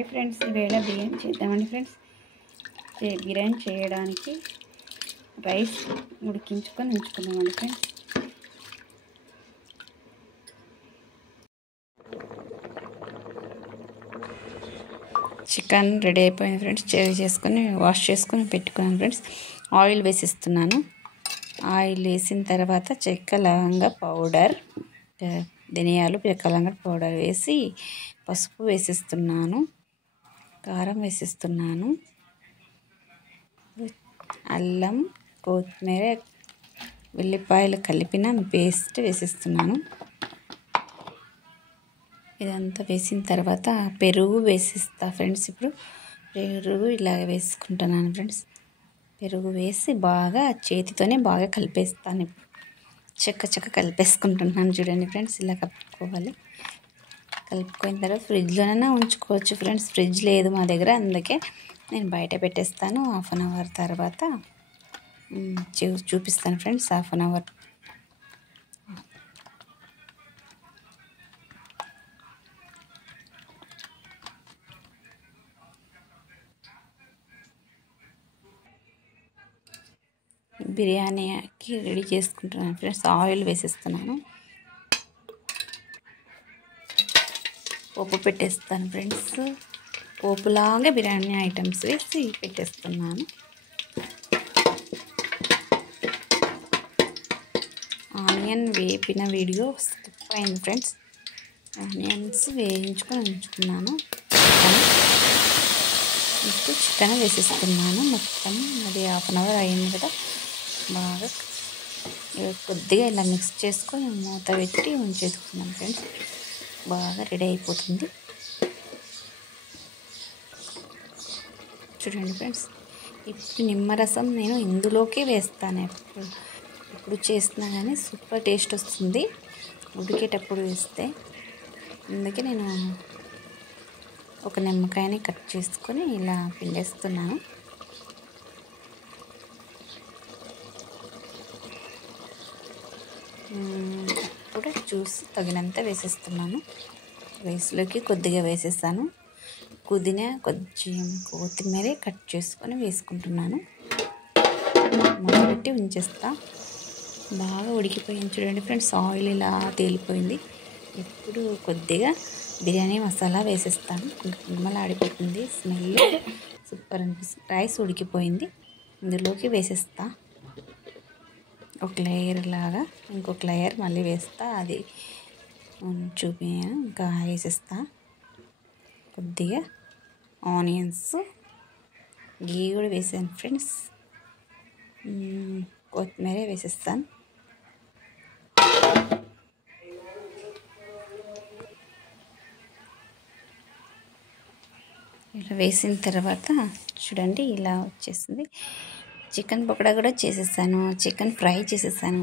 Hi friends, ఈవేళ బిర్యానీ చేద్దామండి friends. Biryani చేయడానికి రైస్ ఉడికించుకొని ఉంచుకుందామండి ఫ్రెండ్స్. చికెన్ రెడీ అయిపోయింది ఫ్రెండ్స్. చేసుకొని వాష్ చేసుకొని పెట్టుకున్నాను ఫ్రెండ్స్. ఆయిల్ వేసిస్తున్నాను. ఆయిల్ వేసిన తర్వాత చెక్క లవంగ పౌడర్, ధనియాలు, చెక్క లవంగ పౌడర్ వేసి పసుపు వేసిస్తున్నాను, కారం వేసిస్తున్నాను, అల్లం, కొత్తిమీర, ఉల్లిపాయలు కలిపిన పేస్ట్ వేసిస్తున్నాను. ఇదంతా వేసిన తర్వాత పెరుగు వేసిస్తా ఫ్రెండ్స్. ఇప్పుడు పెరుగు ఇలా వేసుకుంటున్నాను ఫ్రెండ్స్. పెరుగు వేసి బాగా చేతితోనే బాగా కలిపేస్తాను. ఇప్పుడు చెక్క కలిపేసుకుంటున్నాను చూడండి ఫ్రెండ్స్. ఇలా కలుపుకోవాలి. కలుపుకున్న తర్వాత ఫ్రిడ్జ్లోనైనా ఉంచుకోవచ్చు ఫ్రెండ్స్. ఫ్రిడ్జ్ లేదు మా దగ్గర, అందుకే నేను బయట పెట్టేస్తాను. హాఫ్ అన్ అవర్ తర్వాత చూపిస్తాను ఫ్రెండ్స్. హాఫ్ అన్ అవర్ బిర్యానీకి రెడీ చేసుకుంటున్నాను ఫ్రెండ్స్. ఆయిల్ వేసిస్తున్నాను, పోపు పెట్టేస్తాను ఫ్రెండ్స్. పోపులాగా బిర్యానీ ఐటమ్స్ వేసి పెట్టేస్తున్నాను. ఆనియన్ వేపిన వీడియో స్కిప్ అయింది ఫ్రెండ్స్. ఆనియన్స్ వేయించుకొని ఉంచుకున్నాను. ఇప్పుడు చికెన్ వేసిస్తున్నాను. మొత్తం అది హాఫ్ అన్ అవర్ అయింది కదా. బాగా కొద్దిగా ఇలా మిక్స్ చేసుకొని మూత పెట్టి ఉంచేసుకున్నాను ఫ్రెండ్స్. బాగా రెడీ అయిపోతుంది చూడండి ఫ్రెండ్స్. ఇప్పుడు నిమ్మరసం నేను ఇందులోకే వేస్తాను. ఎప్పుడు చేసినా కానీ సూపర్ టేస్ట్ వస్తుంది ఉడికేటప్పుడు వేస్తే. అందుకే నేను ఒక నిమ్మకాయని కట్ చేసుకొని ఇలా పిండేస్తున్నాను. ఇప్పుడు చూసి తగినంత వేసేస్తున్నాను. రైస్లోకి కొద్దిగా వేసేస్తాను. పుదీనా, కొంచెం కొత్తిమీర కట్ చేసుకొని వేసుకుంటున్నాను. మొదలుపెట్టి ఉంచేస్తా. బాగా ఉడికిపోయింది చూడండి ఫ్రెండ్స్. ఆయిల్ ఇలా తేలిపోయింది. ఇప్పుడు కొద్దిగా బిర్యానీ మసాలా వేసేస్తాను. గుమలాడిపోతుంది, స్మెల్ సూపర్ అనిపిస్తుంది. రైస్ ఉడికిపోయింది, ఇందులోకి వేసేస్తా. ఒక లేయర్ లాగా ఇంకొక లేయర్ మళ్ళీ వేస్తా. అది ఇంకా వేసేస్తా. కొద్దిగా ఆనియన్స్, గీ కూడా వేసాను ఫ్రెండ్స్. కొత్తిమీర వేసేస్తాను. ఇలా వేసిన తర్వాత చూడండి ఇలా వచ్చేసింది. చికెన్ పకోడా కూడా చేసేసాను. చికెన్ ఫ్రై చేసేసాను.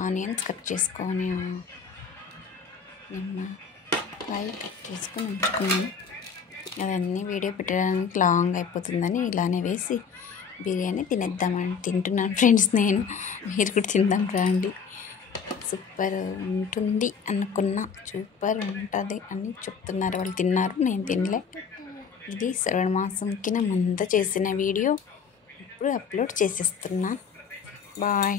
ఆనియన్స్ కట్ చేసుకొని నిమ్మకాయ కట్ చేసుకొని ఉంచుకున్నాను. అవన్నీ వీడియో పెట్టడానికి లాంగ్ అయిపోతుందని ఇలానే వేసి బిర్యానీ తింటున్నాను ఫ్రెండ్స్. మీరు కూడా తిందాం రండి. సూపర్ ఉంటుంది అనుకున్నా, సూపర్ ఉంటుంది అని చెప్తున్నారు. వాళ్ళు తిన్నారు, నేను తినలే. ఇది శ్రావణ మాసంకి ముందు చేసిన వీడియో ఇప్పుడు అప్లోడ్ చేసేస్తున్నా. బాయ్.